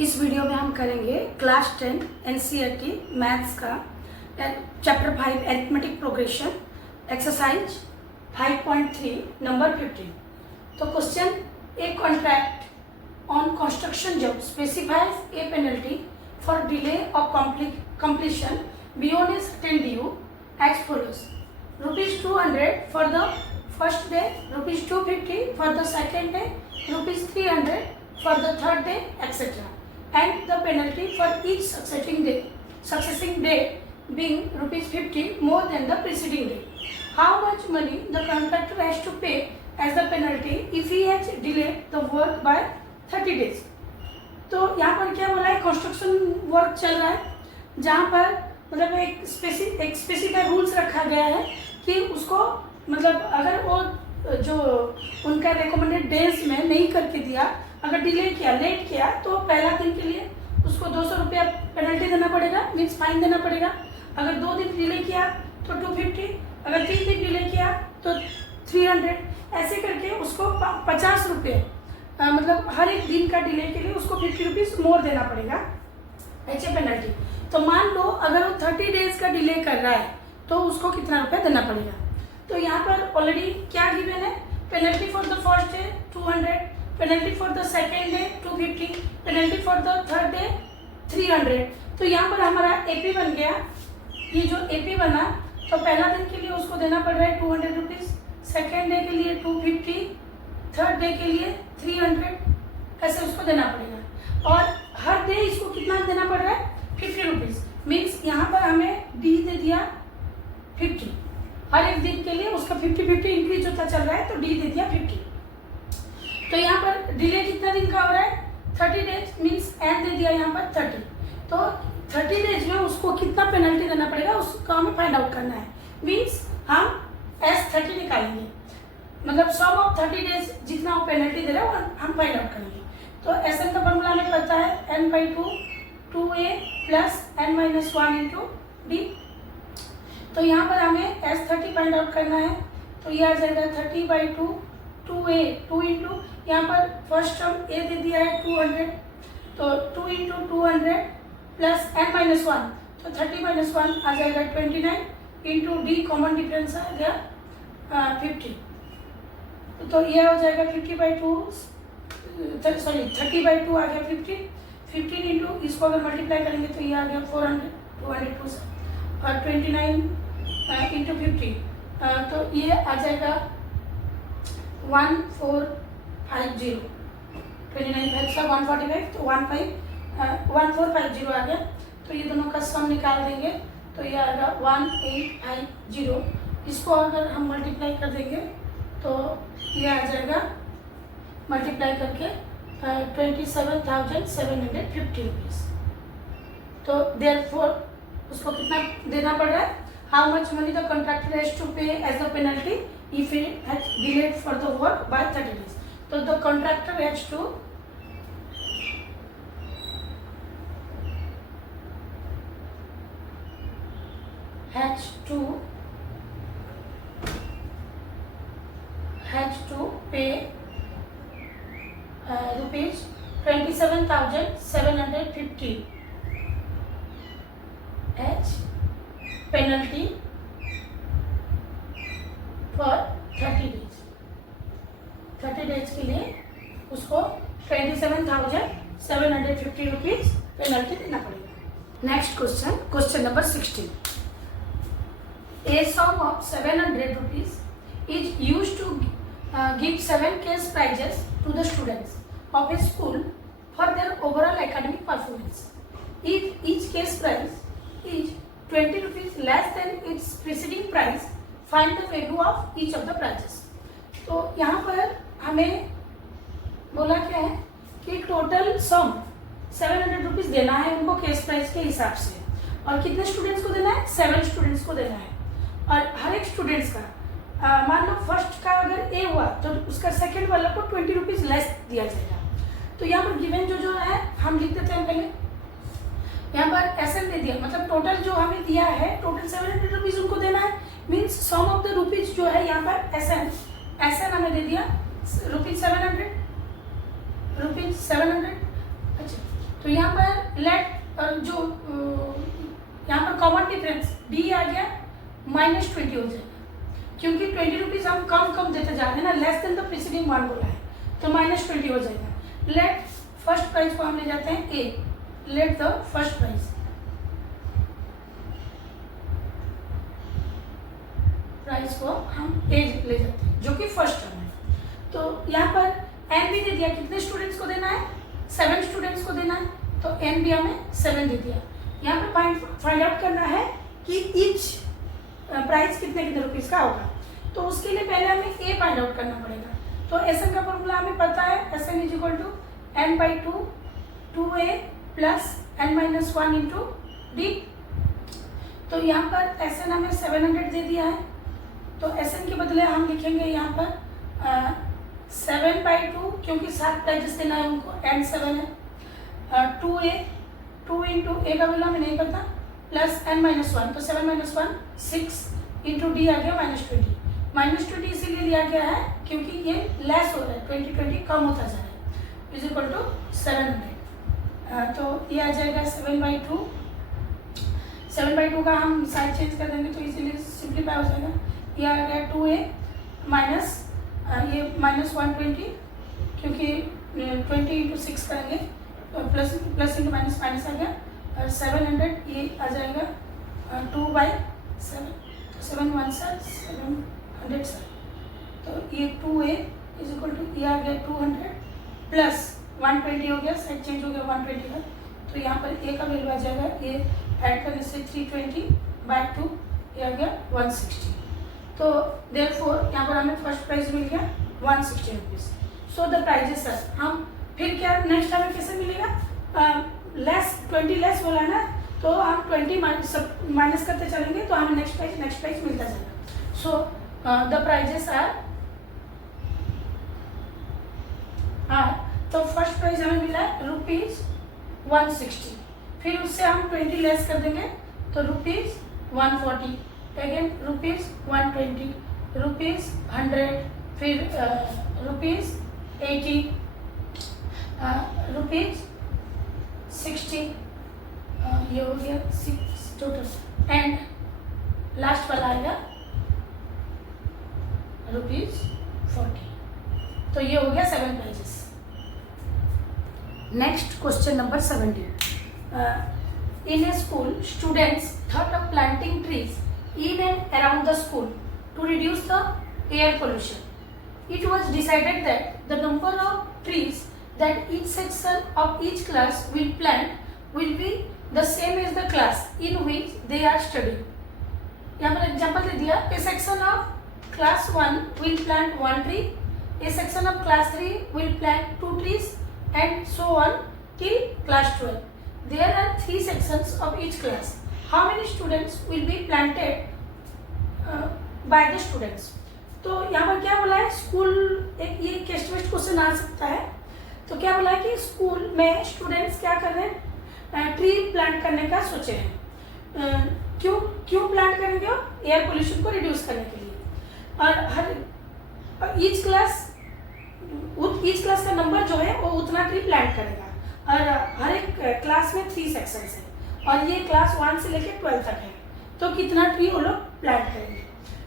इस वीडियो में हम करेंगे क्लास 10 एनसीईआरटी मैथ्स का chapter 5 arithmetic progression exercise 5.3 number 15। तो question, a contract on construction job specifies A penalty for delay of completion beyond a certain due as follows: ₹200 for the first day, ₹250 for the second day, ₹300 for the third day, etc. And the penalty for each succeeding day being ₹50 more than the preceding day. How much money the contractor has to pay as the penalty if he has delayed the work by 30 days? तो यहाँ पर क्या बोला है, construction work चल रहा है जहाँ पर मतलब एक स्पेसिफिक रूल्स रखा गया है कि उसको मतलब अगर वो जो उनका रिकमेंडेड डेज में नहीं करके दिया, अगर डिले किया, लेट किया, तो पहला दिन के लिए उसको 200 रुपया पेनल्टी देना पड़ेगा, मीन्स फाइन देना पड़ेगा। अगर 2 दिन डिले किया तो 250, अगर 3 दिन डिले किया तो 300, ऐसे करके उसको 50 रुपये मतलब हर एक दिन का डिले के लिए उसको 50 रुपीज़ मोर देना पड़ेगा ऐसे पेनल्टी। तो मान लो अगर वो 30 डेज का डिले कर रहा है तो उसको कितना रुपया देना पड़ेगा। तो यहाँ पर ऑलरेडी क्या गिवन है, penalty for the first day 200, penalty for the second day 250, penalty for the third day 300। तो यहाँ पर हमारा एपी बन गया। ये जो एपी बना तो पहला दिन के लिए उसको देना पड़ रहा है 200 रुपीज़, सेकेंड डे के लिए 250, थर्ड डे के लिए 300, ऐसे उसको देना पड़ेगा। और हर डे इसको कितना देना पड़ रहा है, 50 रुपीज़। मीन्स यहाँ पर हमें डी दे दिया 50, हर एक दिन के लिए उसका 50-50 इंक्रीज होता चल रहा है, तो डी दे दिया 50। तो यहाँ पर डिले कितना दिन का हो रहा है, 30 डेज, मीन्स एन दे दिया यहाँ पर 30। तो 30 डेज में उसको कितना पेनल्टी देना पड़ेगा उसका हमें फाइंड आउट करना है। मीन्स हम S30 निकालेंगे, मतलब सम ऑफ 30 डेज जितना वो पेनल्टी दे रहा है वो हम फाइंड आउट करेंगे। तो SN का फॉर्मूला हमें पता है n/2 2a plus n-1 into D. तो यहाँ पर हमें S30 फाइंड आउट करना है, तो ये आ जाएगा 30/2 2a 2 इंटू यहाँ पर फर्स्ट टर्म a दे दिया है 200, तो 2 इंटू 200 प्लस n-1, तो 30-1 आ जाएगा 29 इंटू डी, कॉमन डिफरेंस आ गया 50। तो ये हो जाएगा 30/2 आ गया 15 इंटू इसको अगर मल्टीप्लाई करेंगे तो ये आ गया 400, 200 और 29 इंटू 50, तो ये आ जाएगा 1450, 29 5 145, तो 1450 आ गया। तो ये दोनों का सम निकाल देंगे तो ये आएगा 1850। इसको अगर हम मल्टीप्लाई कर देंगे तो ये आ जाएगा मल्टीप्लाई करके 27,750 रुपीज़। तो देयरफॉर उसको कितना देना पड़ रहा है, how much money the contractor has to pay as the penalty if he has delayed for the work by 30 days. तो the contractor has to pay rupees 27,750 as penalty for 30 days। 30 days के लिए उसको 27,750 rupees penalty देना पड़ेगा। Next question, question number 16। A sum of 700 rupees is used to give 7 case prizes to the students of a school for their overall academic performance. If each case prize is 20 rupees less than its preceding price, find the value of each of the prizes. तो यहाँ पर हमें बोला क्या है कि total sum 700 rupees देना है उनको केस प्राइस के हिसाब से, और कितने स्टूडेंट्स को देना है, 7 स्टूडेंट्स को देना है। और हर एक स्टूडेंट्स का मान लो फर्स्ट का अगर ए हुआ तो उसका सेकंड वाला को 20 रुपीज़ लेस दिया जाएगा। तो यहाँ पर गिवन जो है हम लिख देते हैं पहले, यहाँ पर SN दे दिया, मतलब टोटल जो हमें दिया है टोटल 700 रुपीज़ उनको देना है। Means sum of the rupees जो है यहाँ पर SN हमें दे दिया ₹700। अच्छा, तो यहाँ पर लेट जो यहाँ पर कॉमन डिफरेंस डी आ गया -20 हो जाएगा, क्योंकि 20 रुपीज़ हम कम देते जा रहे हैं ना, less than the preceding one बोला है, तो -20 हो जाएगा। लेट फर्स्ट प्राइस को हम ले जाते हैं ए, लेट द फर्स्ट प्राइस को हम ए ले जाते हैं, जो कि फर्स्ट टर्म है। तो यहाँ पर एन भी दे दिया, कितने स्टूडेंट्स को देना है, 7 स्टूडेंट्स को देना है, तो एन भी हमें 7 दे दिया। यहाँ पे फाइंड आउट करना है कि ईच प्राइस कितने रुपीज़ का होगा, तो उसके लिए पहले हमें ए फाइंड आउट करना पड़ेगा। तो एस एन का फॉर्मूला हमें पता है, S N is equal to n/2 2a plus n-1 into D. तो यहाँ पर एस एन हमें 700 दे दिया है, तो एस एन के बदले हम लिखेंगे यहाँ पर 7/2, क्योंकि 7 प्राइजेस देना है उनको, n7 है, 2a 2 इंटू ए का वैल्यू हमें नहीं पता, प्लस n-1, तो 7 - 1 6 इंटू डी आ गया -20 इसीलिए लिया गया है क्योंकि ये लेस हो रहा है, 20 कम होता जा रहा है, इज इक्वल टू 700। तो ये आ जाएगा 7/2 का हम साइड चेंज कर देंगे तो इसीलिए सिंप्लीफाई हो जाएगा। ये आ गया 2a माइनस ये -120, क्योंकि 20 इंटू 6 करेंगे, प्लस इंटू माइनस आ गया, और 700 ये आ जाएगा 2/7, 7 1 700 सर, तो ये 2a इज इक्वल टू ये आ गया 200 प्लस 120 हो गया, साइड चेंज हो गया 120 का, तो यहाँ पर ए का वैल्यू आ जाएगा, ये ऐड करने से 320/2 ये आ गया 160। तो देयरफॉर यहाँ पर हमें फर्स्ट प्राइस मिल गया 160 rupees. So the prices sir, हम फिर क्या नेक्स्ट हमें कैसे मिलेगा, लेस 20 लेस बोला है ना, तो हम 20 माइनस करते चलेंगे तो हमें नेक्स्ट प्राइस मिलता जाएगा। सो द प्राइजेस आर तो फर्स्ट प्राइस हमें मिला है ₹160, फिर उससे हम 20 लेस कर देंगे तो ₹140, अगेन ₹120, ₹100, फिर ₹80, ₹60, ये हो गया 6 टोटल, एंड लास्ट वाला आएगा ₹40। तो ये हो गया 7 prices. Next question number 17। In a school, students thought of planting trees in and around the school to reduce the air pollution. It was decided that the number of trees that each section of each class will plant will be the same as the class in which they are studying. यहाँ पर example दे दिया, a section of class 1 will plant 1 tree, a section of class 3 will plant 2 trees, and so on till class 12. There are 3 sections of each class. How many students will be planted by the students? तो यहाँ पर क्या बोला है, school एक ये test question आ सकता है। तो क्या बोला है कि स्कूल में स्टूडेंट्स क्या कर रहे हैं, ट्री प्लांट करने का सोचे हैं। क्यों प्लांट करेंगे, एयर पोल्यूशन को रिड्यूस करने के लिए। और हर ईच क्लास का नंबर जो है वो उतना ट्री प्लांट करेगा, और हर एक क्लास में 3 सेक्शंस है, और ये क्लास 1 से लेकर 12 तक है, तो कितना ट्री वो लोग प्लांट करेंगे।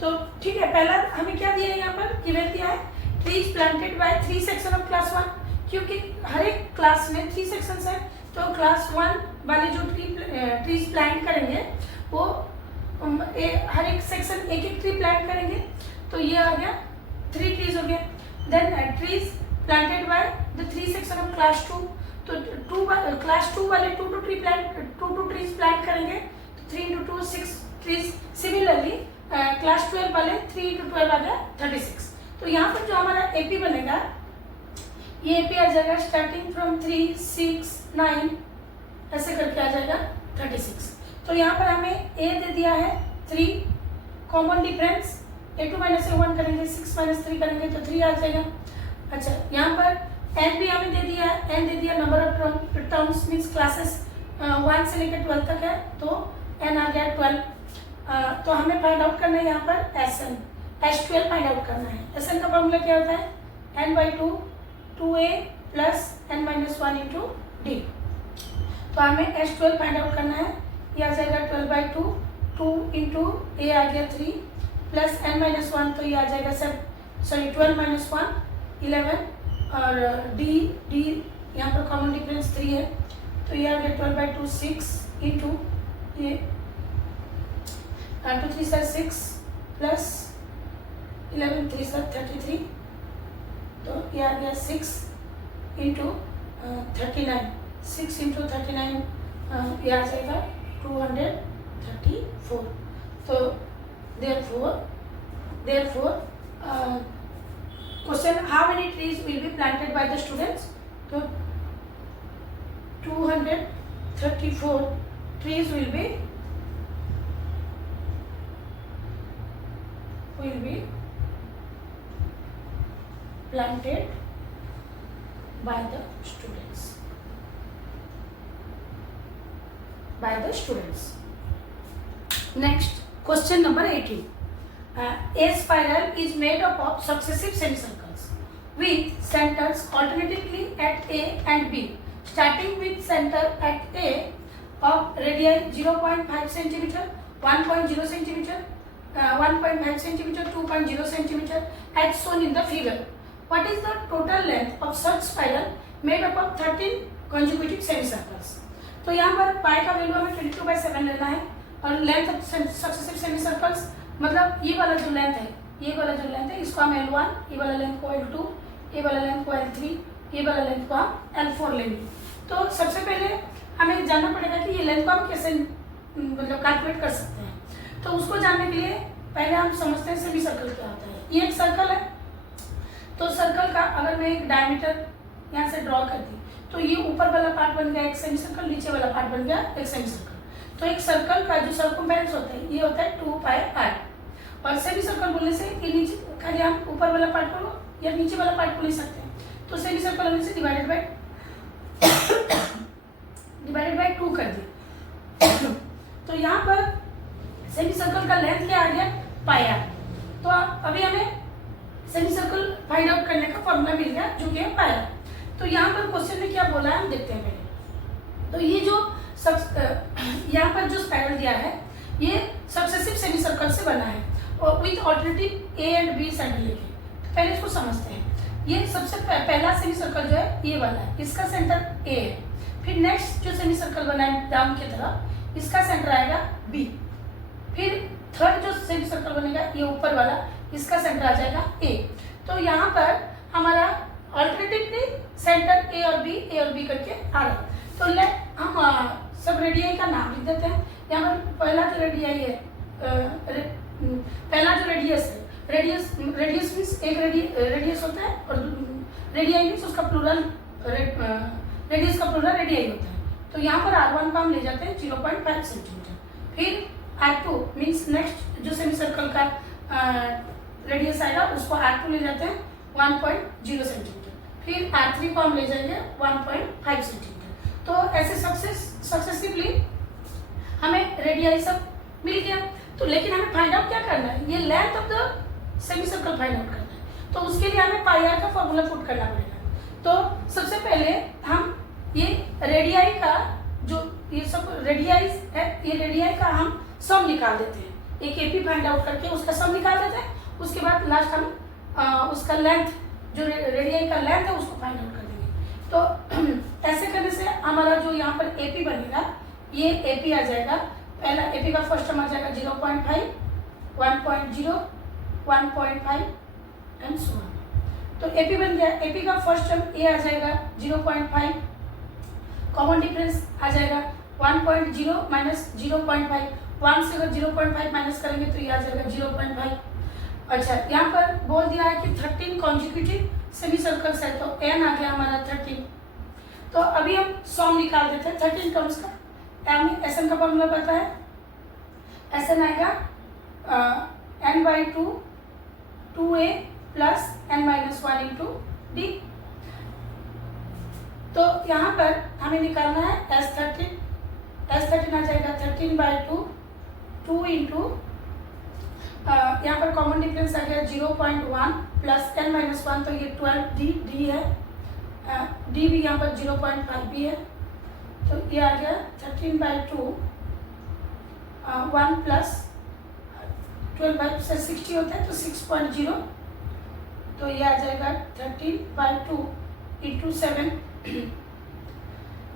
तो ठीक है, पहला हमें क्या दिया है, यहाँ पर गिवन दिया है trees planted by 3 section of class 1, क्योंकि हर एक क्लास में 3 सेक्शंस है, तो क्लास 1 वाले जो ट्रीज प्लांट करेंगे वो हर एक सेक्शन एक ट्री प्लांट करेंगे, तो ये आ गया 3 ट्रीज हो गया। Then trees planted by the 3 section of class 2, तो क्लास 2 वाले 2 ट्रीज प्लांट करेंगे, तो 3 into 2 6 ट्रीज। सिमिलरली क्लास 12 वाले 3 into 12 आ गया 36। तो यहाँ पर जो हमारा एपी बनेगा, ये एपी आ जाएगा स्टार्टिंग फ्रॉम 3 6 9 ऐसे करके आ जाएगा 36। तो यहाँ पर हमें ए दे दिया है 3, कॉमन डिफरेंस a2 - a1 करेंगे, 6 - 3 करेंगे तो 3 आ जाएगा। अच्छा, यहाँ पर एन भी हमें दे दिया है, एन दे दिया number of terms means classes 1 से लेकर 12 तक है, तो एन आ गया 12। तो हमें फाइंड आउट करना है यहाँ पर एसएन, S12 फाइंड आउट करना है। एसएन का फॉर्मूला क्या होता है, n/2 2a plus n - 1 into D. तो हमें S12 फाइंड आउट करना है। ये आ जाएगा 12/2, 2 इंटू ए आ गया 3 प्लस n-1, तो ये आ जाएगा 12 - 1 11, और डी यहाँ पर कॉमन डिफरेंस 3 है, तो ये आ गया 12/2 6 इंटू ये 2 3 6 प्लस 11 3 33, तो ये आ गया 6 इंटू 39, 6 इंटू 39 ये आ जाएगा 234। तो therefore question, how many trees will be planted by the students? तो 234 trees will be planted by the students. Next, question number 18. A spiral is made up of successive semicircles with centers alternatively at A and B, starting with center at A of radii 0.5 cm, 1.0 cm, 1.5 cm, 2.0 cm as shown in the figure. What is the total length of such spiral made up of 13 consecutive semicircles? तो यहाँ पर पाई का value हमें 22/7 लेना है, और length of successive सेमीसर्कल्स मतलब ये वाला जो लेंथ है इसको हम L1, ये वाला लेंथ को L2, ये वाला लेंथ को L3, ये वाला लेंथ को हम L4 लेंगे। तो सबसे पहले हमें जानना पड़ेगा कि ये लेंथ को हम कैसे मतलब कैलकुलेट कर सकते हैं। तो उसको जानने के लिए पहले हम समझते हैं सेमीसर्कल क्या होता है। ये एक सर्कल है, तो सर्कल का अगर मैं एक डायमीटर यहाँ से ड्रॉ कर दी, तो ये ऊपर वाला पार्ट बन गया एक सेमीसर्कल, नीचे वाला पार्ट बन गया एक सेमीसर्कल। तो एक सर्कल का जो सर्कमफेरेंस होता है ये होता है 2πr, और सेमीसर्कल बोलने से ये नीचे खाली आप ऊपर वाला पार्ट को या नीचे वाला पार्ट को ले सकते हैं। तो सेमीसर्कल होने से डिवाइडेड बाय 2 कर दिया। तो यहाँ पर सेमीसर्कल का लेंथ क्या आ गया πr। तो अभी हमें सेमीसर्कल फाइंड आउट करने का फॉर्मूला मिल गया जो कि है πr। तो यहाँ पर क्वेश्चन में क्या बोला है हम देखते हैं पहले। तो ये जो यहाँ पर जो स्पाइरल दिया है ये सक्सेसिव सेमीसर्कल से बना है और with alternative A and B centre लेके। तो पहले इसको समझते हैं। ये सबसे पहला सेमीसर्कल जो है ये वाला है, इसका सेंटर ए है। फिर नेक्स्ट जो सेमीसर्कल बना है डाउन की तरफ, इसका सेंटर आएगा बी। फिर थर्ड जो सेमीसर्कल बनेगा ये ऊपर वाला, इसका सेंटर आ जाएगा ए। तो यहाँ पर हमारा ऑल्टरनेटिवली सेंटर ए और बी करके आ रहा है। तो लेट हम सब रेडियाई का नाम लिख देते हैं। यहाँ पर पहला जो रेडियाई है, पहला जो रेडियस है, रेडियस मीन्स एक रेडियस होता है, और रेडियाई मीन्स उसका प्लूरल, रेडियस का प्लूरल रेडियाई होता है। तो यहाँ पर R1 को हम ले जाते हैं 0.5 सेंटीमीटर। फिर R2 मीन्स नेक्स्ट जो सेमीसर्कल का रेडियस आएगा उसको R2 ले जाते हैं 1.0 सेंटीमीटर। फिर R3 को हम ले जाएंगे 1.5 सेंटीमीटर। तो ऐसे सक्सेसिवली हमें रेडियाई सब मिल गया। तो लेकिन हमें फाइंड आउट क्या करना है, ये length of the semicircle find out करना है। तो उसके लिए हमें πr का फॉर्मूला पुट करना पड़ेगा। तो सबसे पहले हम ये रेडियाई का जो ये सब रेडियाई है, ये रेडियाई का हम सम निकाल देते हैं। एक एपी फाइंड आउट करके उसका सम निकाल देते हैं। उसके बाद लास्ट हम उसका लेंथ जो रेडियाई का लेंथ है उसको फाइंड आउट कर देंगे। तो ऐसे करने से हमारा जो यहाँ पर एपी बनेगा, ये एपी आ जाएगा। पहला एपी का फर्स्ट टर्म आ जाएगा 0.5, 1.0, 1.5 एंड सो ऑन। तो एपी बन गया। एपी का फर्स्ट टर्म ए आ जाएगा 0.5, कॉमन डिफरेंस आ जाएगा 1.0 माइनस 0.5। 1 से अगर 0.5 माइनस करेंगे तो ये आ जाएगा 0.5। अच्छा, यहाँ पर बोल दिया है कि 13 कॉन्जिक्यूटिव सेमीसर्कल्स है, तो एन आ गया हमारा 13। तो अभी हम सम निकाल देते हैं 13 टर्म्स का। हमें एस एन का फॉर्मूला पता है, एस एन आएगा n/2 2a plus n-1 into D. तो यहाँ पर हमें निकालना है S13 आ जाएगा 13/2 2 इंटू यहाँ पर कॉमन डिफरेंस आ गया 0.1 प्लस n-1, तो ये 12 डी है। डी भी यहाँ पर 0.5 भी है, तो ये आ गया 13/2, 1 प्लस 12 से 60 होता है तो 6.0, तो ये आ जाएगा 13/2 इंटू 7,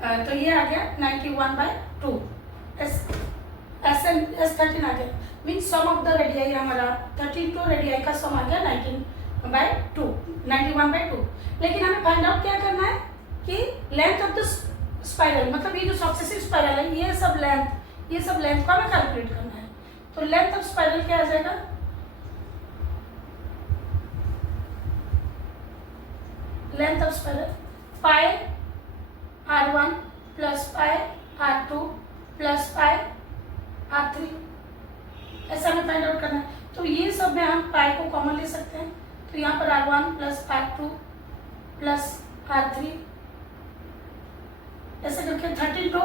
तो ये आ गया 91/2। S13 आ गया, means sum of the radii हमारा 32 रेडियाई का सम आ गया 91/2। लेकिन हमें फाइंड आउट क्या करना है कि लेंथ ऑफ द स्पाइरल, मतलब ये जो सक्सेसिव स्पाइरल है ये सब लेंथ को हमें कैलकुलेट करना है। तो लेंथ ऑफ स्पाइरल क्या आ जाएगा, length of spiral pi r1 plus pi r2 plus pi r3, ऐसा हमें फाइंड आउट करना है। तो ये सब में हम पाई को कॉमन ले सकते हैं, तो यहाँ पर r1 plus r2 plus r3, ऐसे करके 13 तो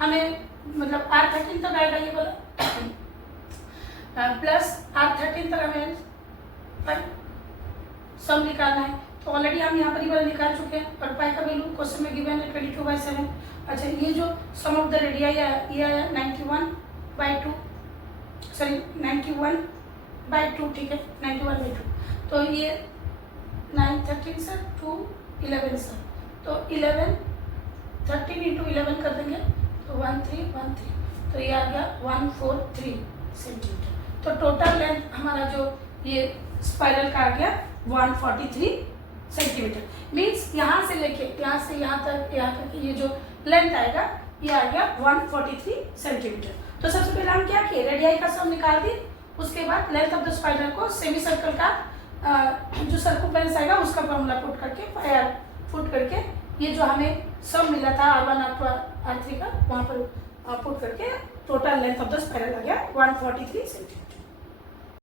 हमें मतलब r13 तक आएगा ये वाला, प्लस r13 तक हमें सम निकालना है। तो ऑलरेडी हम यहाँ पर ही वाला निकाल चुके हैं, और पाई का वैल्यू क्वेश्चन में गिवन है 22/7। अच्छा, ये जो सम ऑफ द रेडियाई ये आया 91/2, सॉरी 91/2, ठीक है 91/2। तो ये 9 13 सर 2 11 सर, तो 11 13 इंटू 11 कर देंगे तो 1313, तो ये आ गया 143 सेंटीमीटर। तो टोटल लेंथ हमारा जो ये स्पाइरल का आ गया 143 सेंटीमीटर। मीन्स यहाँ से लेके यहाँ से यहाँ तक ये जो लेंथ आएगा ये आ गया 143 सेंटीमीटर। तो सबसे पहले हम क्या किए, रेडियाई का सम निकाल दिए, उसके बाद लेंथ ऑफ द स्पाइरल को सेमी सर्कल का जो सर्कमफ्रेंस आएगा उसका फॉर्मूला पुट करके ये जो हमें सम मिला था r1 r2 r3 का, वहाँ पर पुट करके total length of the spiral आ गया 143 सेंटीमीटर।